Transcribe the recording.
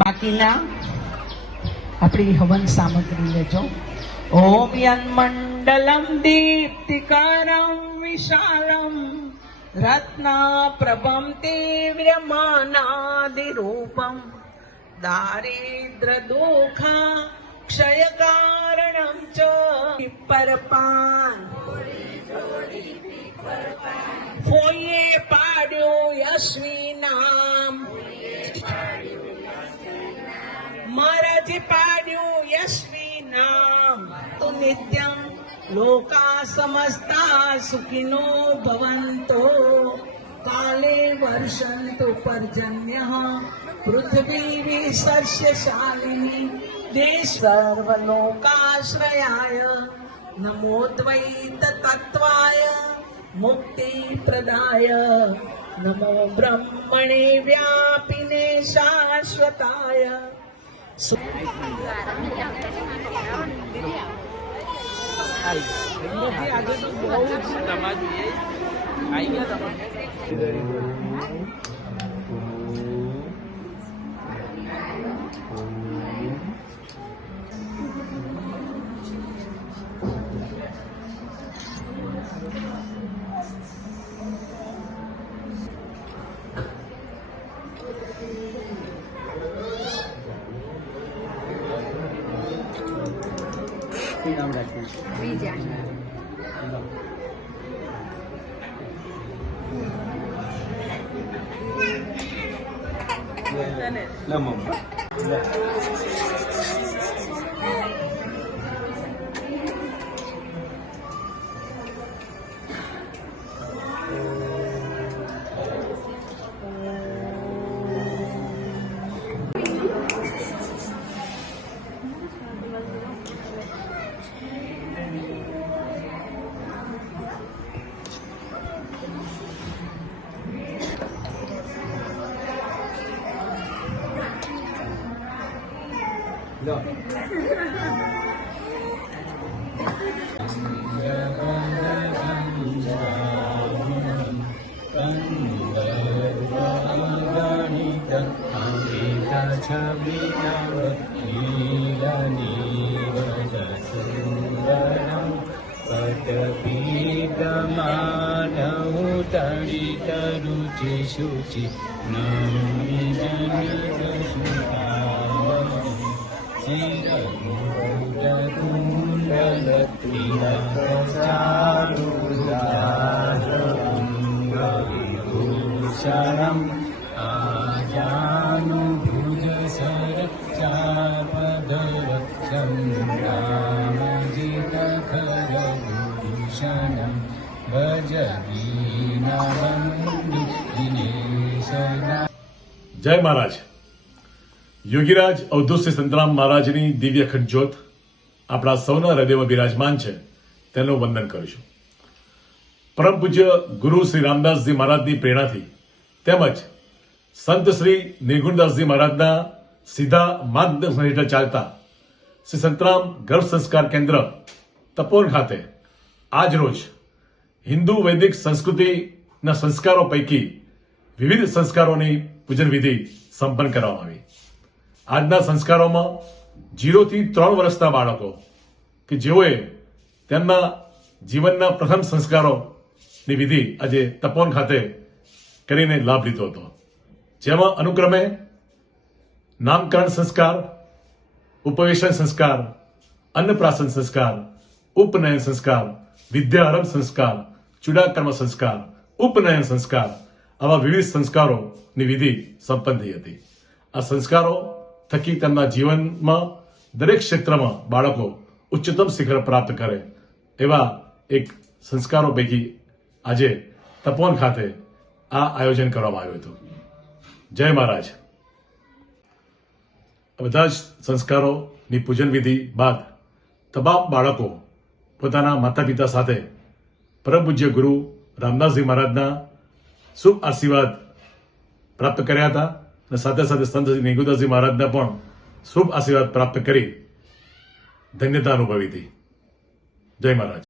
બાકીના આપણી હવન સામગ્રી લેજો. ઓમ યન્મંડલમ દીપ્તિકરમ વિશાલમ રત્નાપ્રભમ તીવ્રમાનાદિરૂપમ દારિદ્ર દુઃખા ક્ષયકારણમ ચ પરપાન ફોઈએ પાડ્યું યશ્વી નામ મહારાજે પાડ્યું યશ્વી નામ તો નિત્યમ લોકા સમસ્તા સુખિનો ભવન્તો કાલે વર્ષંતુ પર્જન્યઃ પૃથ્વી વિસર્ષ્યશાલિની દેશ સર્વલોકાશ્રયાય નમો દ્વૈત તત્વાય મુક્તિ પ્રદાય નમો બ્રહ્મણે વ્યાપિને શાશ્વતાય. નામ રાખ્યું શુચિ શરમ આજાનુભુજ સર ચાપદરક્ષમ રામજીત ખરભૂષણમ ભજ વીણવંદુ દિનેશના. જય મહારાજ. યોગીરાજ અવધૂત શ્રી સંતરામ મહારાજની દિવ્ય અખંડ જ્યોત આપણા સૌના હૃદયમાં બિરાજમાન છે, તેનું વંદન કરીશું. પરમ પૂજ્ય ગુરુ શ્રી રામદાસજી મહારાજની પ્રેરણાથી તેમજ સંત શ્રી નિર્ગુણદાસજી મહારાજના સીધા માર્ગદર્શન હેઠળ ચાલતા શ્રી સંતરામ ગર્ભ સંસ્કાર કેન્દ્ર તપોવન ખાતે આજ રોજ હિન્દુ વૈદિક સંસ્કૃતિના સંસ્કારો પૈકી વિવિધ સંસ્કારોની પૂજન વિધિ સંપન્ન કરવામાં આવી. આજના સંસ્કારોમાં 0 થી 3 વર્ષના બાળકો કે જેઓએ તેમના જીવનના પ્રથમ સંસ્કારોની વિધિ આજે તપોવન ખાતે કરીને લાભ લીધો હતો, જેમાં અનુક્રમે નામકરણ સંસ્કાર, ઉપવેશન સંસ્કાર, અન્નપ્રાશન સંસ્કાર, ઉપનયન સંસ્કાર, વિદ્યારંભ સંસ્કાર, ચૂડાકર્મ સંસ્કાર, ઉપનયન સંસ્કાર આવા વિવિધ સંસ્કારોની વિધિ સંપન્ન થઈ હતી. આ સંસ્કારો થકી તેમના જીવનમાં દરેક ક્ષેત્રમાં બાળકો ઉચ્ચતમ શિખર પ્રાપ્ત કરે એવા એક સંસ્કારો પૈકી આજે તપોવન ખાતે આ આયોજન કરવામાં આવ્યું હતું. જય મહારાજ. બધા જ સંસ્કારોની પૂજન વિધિ બાદ તમામ બાળકો પોતાના માતા પિતા સાથે પરમ પૂજ્ય ગુરુ રામદાસજી મહારાજના શુભ આશીર્વાદ પ્રાપ્ત કર્યા હતા અને સાથે સાથે સંત શ્રી નિર્ગુણદાસજી મહારાજના પણ શુભ આશીર્વાદ પ્રાપ્ત કરી ધન્યતા અનુભવી હતી. જય મહારાજ.